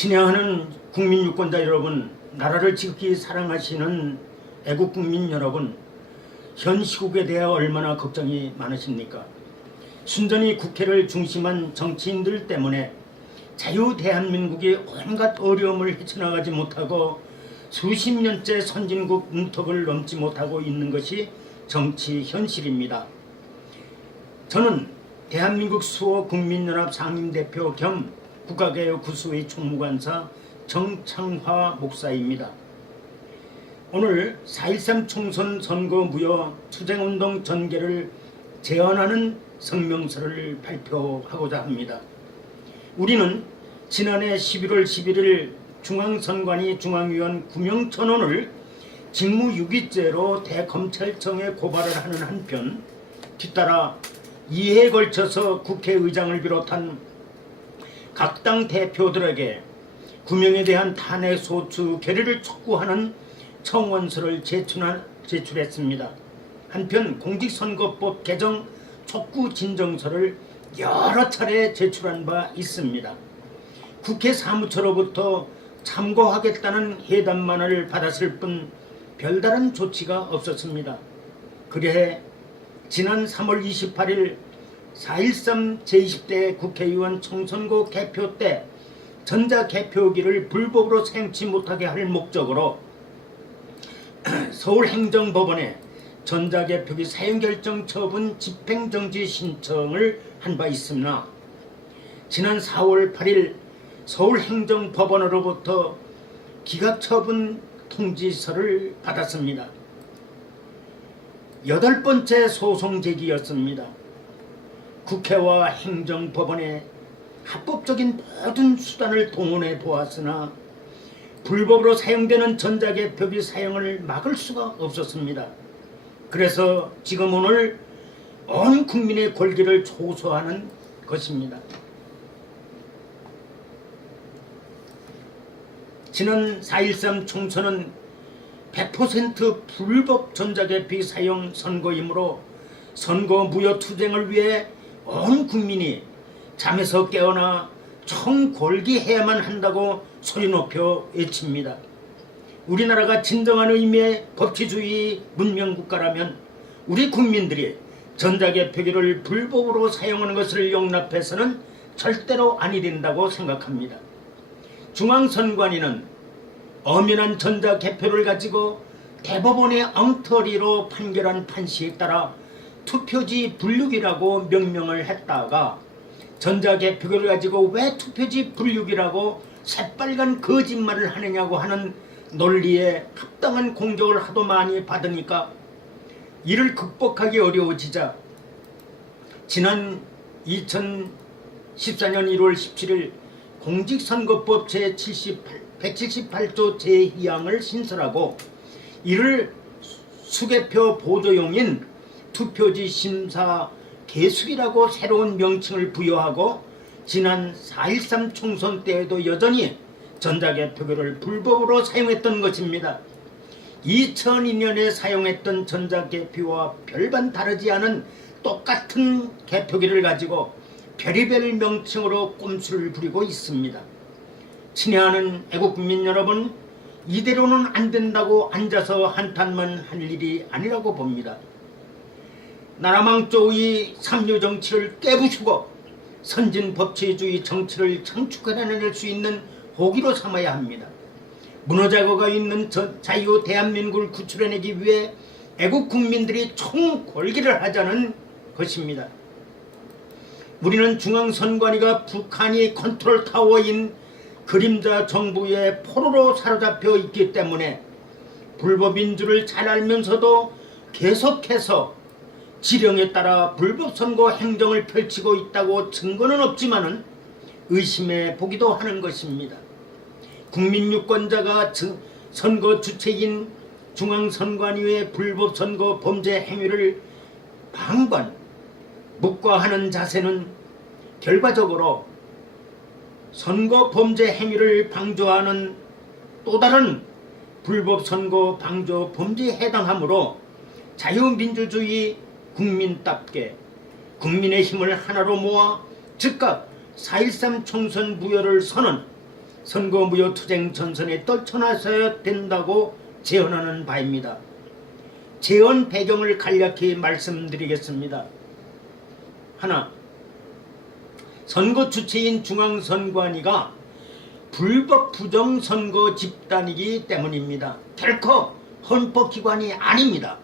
친애하는 국민 유권자 여러분, 나라를 지극히 사랑하시는 애국 국민 여러분, 현 시국에 대해 얼마나 걱정이 많으십니까? 순전히 국회를 중심한 정치인들 때문에 자유 대한민국이 온갖 어려움을 헤쳐나가지 못하고 수십 년째 선진국 문턱을 넘지 못하고 있는 것이 정치 현실입니다. 저는 대한민국 수호 국민연합 상임대표 겸 국가개혁 구수의 총무관사 정창화 목사입니다. 오늘 4.13 총선 선거 무효 투쟁운동 전개를 제안하는 성명서를 발표하고자 합니다. 우리는 지난해 11월 11일 중앙선관위 중앙위원 구명천원을 직무유기죄로 대검찰청에 고발을 하는 한편, 뒤따라 2회에 걸쳐서 국회의장을 비롯한 각 당 대표들에게 구명에 대한 탄핵 소추 결의를 촉구하는 청원서를 제출했습니다. 한편 공직선거법 개정 촉구 진정서를 여러 차례 제출한 바 있습니다. 국회 사무처로부터 참고하겠다는 회담만을 받았을 뿐 별다른 조치가 없었습니다. 그래 지난 3월 28일 4.13 제20대 국회의원 총선거 개표 때 전자개표기를 불법으로 사용치 못하게 할 목적으로 서울행정법원에 전자개표기 사용결정 처분 집행정지 신청을 한 바 있으나 지난 4월 8일 서울행정법원으로부터 기각처분 통지서를 받았습니다. 8번째 소송 제기였습니다. 국회와 행정법원에 합법적인 모든 수단을 동원해 보았으나 불법으로 사용되는 전자개표기 사용을 막을 수가 없었습니다. 그래서 지금 오늘 온 국민의 권리를 호소하는 것입니다. 지난 4.13 총선은 100% 불법 전자개표기 사용 선거이므로 선거 무효 투쟁을 위해 온 국민이 잠에서 깨어나 총궐기해야만 한다고 소리 높여 외칩니다. 우리나라가 진정한 의미의 법치주의 문명국가라면 우리 국민들이 전자개표기를 불법으로 사용하는 것을 용납해서는 절대로 아니 된다고 생각합니다. 중앙선관위는 엄연한 전자개표를 가지고 대법원의 엉터리로 판결한 판시에 따라 투표지 분류기라고 명명을 했다가 전자개표기를 가지고 왜 투표지 분류기라고 새빨간 거짓말을 하느냐고 하는 논리에 합당한 공격을 하도 많이 받으니까 이를 극복하기 어려워지자 지난 2014년 1월 17일 공직선거법 제178조 제2항을 신설하고 이를 수개표 보조용인 투표지 심사 개수기라고 새로운 명칭을 부여하고 지난 4.13 총선 때에도 여전히 전자개표기를 불법으로 사용했던 것입니다. 2002년에 사용했던 전자개표와 별반 다르지 않은 똑같은 개표기를 가지고 별의별 명칭으로 꼼수를 부리고 있습니다. 친애하는 애국국민 여러분, 이대로는 안 된다고 앉아서 한탄만 할 일이 아니라고 봅니다. 나라망조의 삼류정치를 깨부수고 선진법치주의 정치를 창축해낼 수 있는 호기로 삼아야 합니다. 무너져가 있는 자유 대한민국을 구출해내기 위해 애국국민들이 총궐기를 하자는 것입니다. 우리는 중앙선관위가 북한이 컨트롤타워인 그림자 정부의 포로로 사로잡혀 있기 때문에 불법인 줄을 잘 알면서도 계속해서 지령에 따라 불법 선거 행정을 펼치고 있다고 증거는 없지만은 의심해 보기도 하는 것입니다. 국민유권자가 선거 주체인 중앙선관위의 불법 선거 범죄 행위를 방관, 묵과하는 자세는 결과적으로 선거 범죄 행위를 방조하는 또 다른 불법 선거 방조 범죄에 해당하므로 자유민주주의 국민답게 국민의 힘을 하나로 모아 즉각 4.13 총선 무효를 선언, 선거무효투쟁 전선에 떨쳐나서야 된다고 제언하는 바입니다. 제언 배경을 간략히 말씀드리겠습니다. 하나, 선거 주체인 중앙선관위가 불법 부정선거 집단이기 때문입니다. 결코 헌법기관이 아닙니다.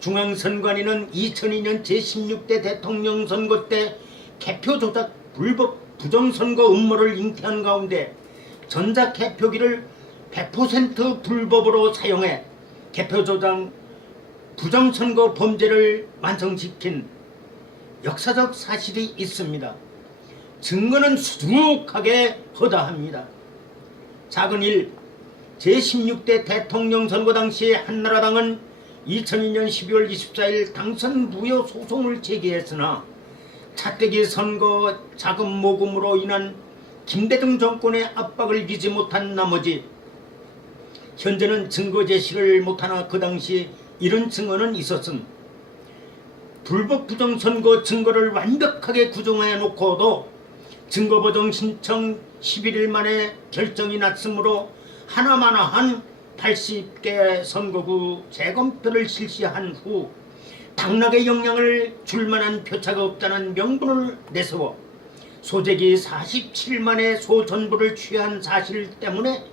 중앙선관위는 2002년 제16대 대통령 선거 때 개표 조작 불법 부정선거 음모를 잉태한 가운데 전자개표기를 100% 불법으로 사용해 개표 조작 부정선거 범죄를 완성시킨 역사적 사실이 있습니다. 증거는 수두룩하게 허다합니다. 작은 일, 제16대 대통령 선거 당시 한나라당은 2002년 12월 24일 당선 무효 소송을 제기했으나 차떼기 선거 자금 모금으로 인한 김대중 정권의 압박을 이기지 못한 나머지 현재는 증거 제시를 못하나 그 당시 이런 증언은 있었음. 불법 부정선거 증거를 완벽하게 구정해 놓고도 증거보정 신청 11일 만에 결정이 났으므로 하나마나한 80개 선거구 재검표를 실시한 후 당락에 영향을 줄 만한 표차가 없다는 명분을 내세워 소재기 47만의 소전부를 취한 사실 때문에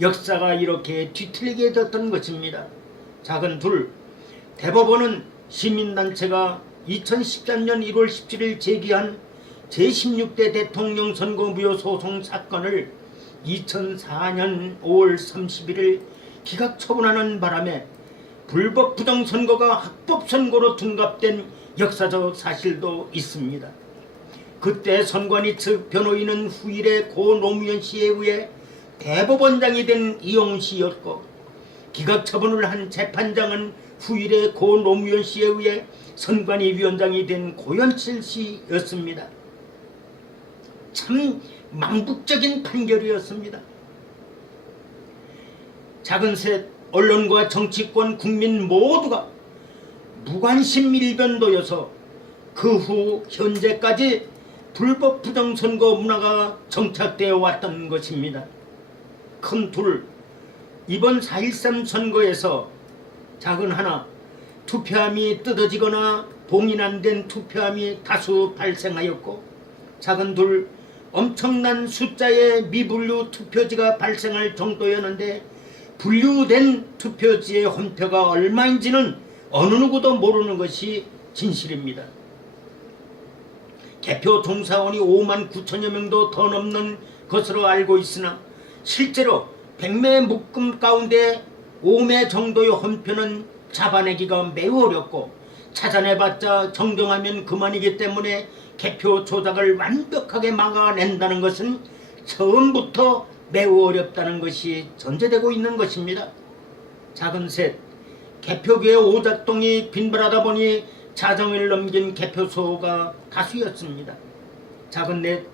역사가 이렇게 뒤틀리게 됐던 것입니다. 작은 둘, 대법원은 시민단체가 2013년 1월 17일 제기한 제16대 대통령 선거 무효 소송 사건을 2004년 5월 31일 기각 처분하는 바람에 불법 부정선거가 합법선거로 둔갑된 역사적 사실도 있습니다. 그때 선관위 측 변호인은 후일에 고 노무현 씨에 의해 대법원장이 된 이용 씨였고 기각 처분을 한 재판장은 후일에 고 노무현 씨에 의해 선관위 위원장이 된 고현칠 씨였습니다. 참 망국적인 판결이었습니다. 작은 셋, 언론과 정치권, 국민 모두가 무관심 일변도여서 그 후 현재까지 불법 부정선거 문화가 정착되어 왔던 것입니다. 큰 둘, 이번 4.13 선거에서 작은 하나, 투표함이 뜯어지거나 봉인 안 된 투표함이 다수 발생하였고 작은 둘, 엄청난 숫자의 미분류 투표지가 발생할 정도였는데 분류된 투표지의 혼표가 얼마인지는 어느 누구도 모르는 것이 진실입니다. 개표 종사원이 5만 9천여 명도 더 넘는 것으로 알고 있으나 실제로 100매 묶음 가운데 5매 정도의 혼표는 잡아내기가 매우 어렵고 찾아내봤자 정정하면 그만이기 때문에 개표 조작을 완벽하게 막아낸다는 것은 처음부터 매우 어렵다는 것이 전제되고 있는 것입니다. 작은 셋, 개표기의 오작동이 빈발하다 보니 자정을 넘긴 개표소가 다수였습니다. 작은 넷,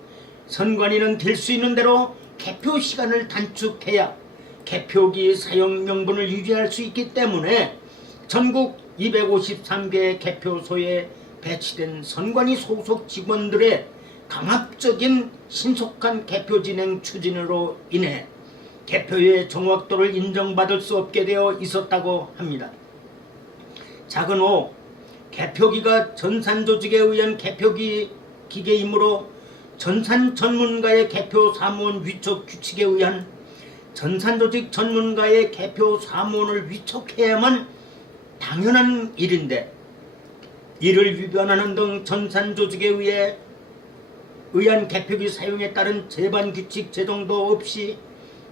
선관위는 될 수 있는 대로 개표 시간을 단축해야 개표기 사용 명분을 유지할 수 있기 때문에 전국 253개 개표소에 배치된 선관위 소속 직원들의 강압적인 신속한 개표 진행 추진으로 인해 개표의 정확도를 인정받을 수 없게 되어 있었다고 합니다. 작은 5, 개표기가 전산 조직에 의한 개표기 기계이므로 전산 전문가의 개표 사무원 위촉 규칙에 의한 전산 조직 전문가의 개표 사무원을 위촉해야만 당연한 일인데 이를 위반하는 등 전산 조직에 의한 개표기 사용에 따른 제반 규칙 제정도 없이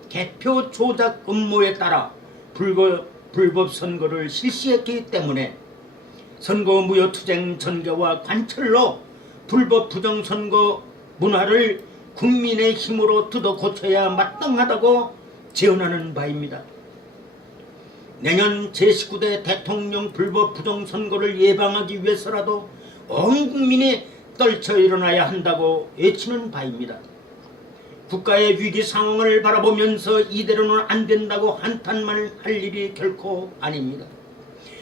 개표 조작 음모에 따라 불법 선거를 실시했기 때문에 선거 무효 투쟁 전개와 관철로 불법 부정 선거 문화를 국민의 힘으로 뜯어 고쳐야 마땅하다고 제언하는 바입니다. 내년 제19대 대통령 불법 부정선거를 예방하기 위해서라도 온 국민이 떨쳐 일어나야 한다고 외치는 바입니다. 국가의 위기 상황을 바라보면서 이대로는 안 된다고 한탄만 할 일이 결코 아닙니다.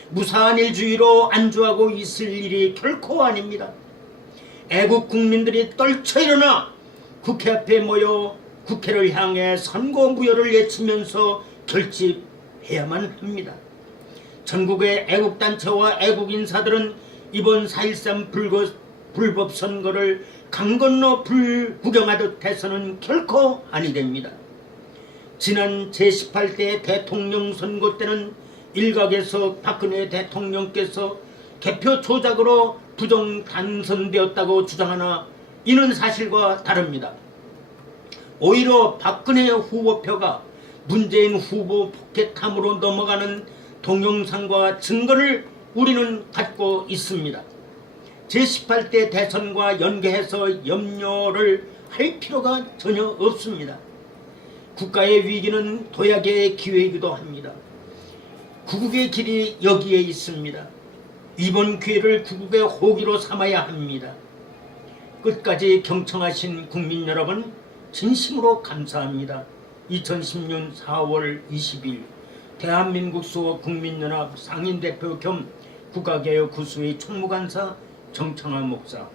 무사한 일주의로 안주하고 있을 일이 결코 아닙니다. 애국 국민들이 떨쳐 일어나 국회 앞에 모여 국회를 향해 선거무효를 외치면서 결집해야만 합니다. 전국의 애국단체와 애국인사들은 이번 4.13 불법 선거를 강 건너 불구경하듯 해서는 결코 아니 됩니다. 지난 제18대 대통령 선거 때는 일각에서 박근혜 대통령께서 개표 조작으로 부정 당선되었다고 주장하나 이는 사실과 다릅니다. 오히려 박근혜 후보표가 문재인 후보 포켓함으로 넘어가는 동영상과 증거를 우리는 갖고 있습니다. 제18대 대선과 연계해서 염려를 할 필요가 전혀 없습니다. 국가의 위기는 도약의 기회이기도 합니다. 구국의 길이 여기에 있습니다. 이번 기회를 구국의 호기로 삼아야 합니다. 끝까지 경청하신 국민 여러분 진심으로 감사합니다. 2010년 4월 20일 대한민국 수호 국민연합 상임대표 겸 국가개혁 구수의 총무간사 정창환 목사.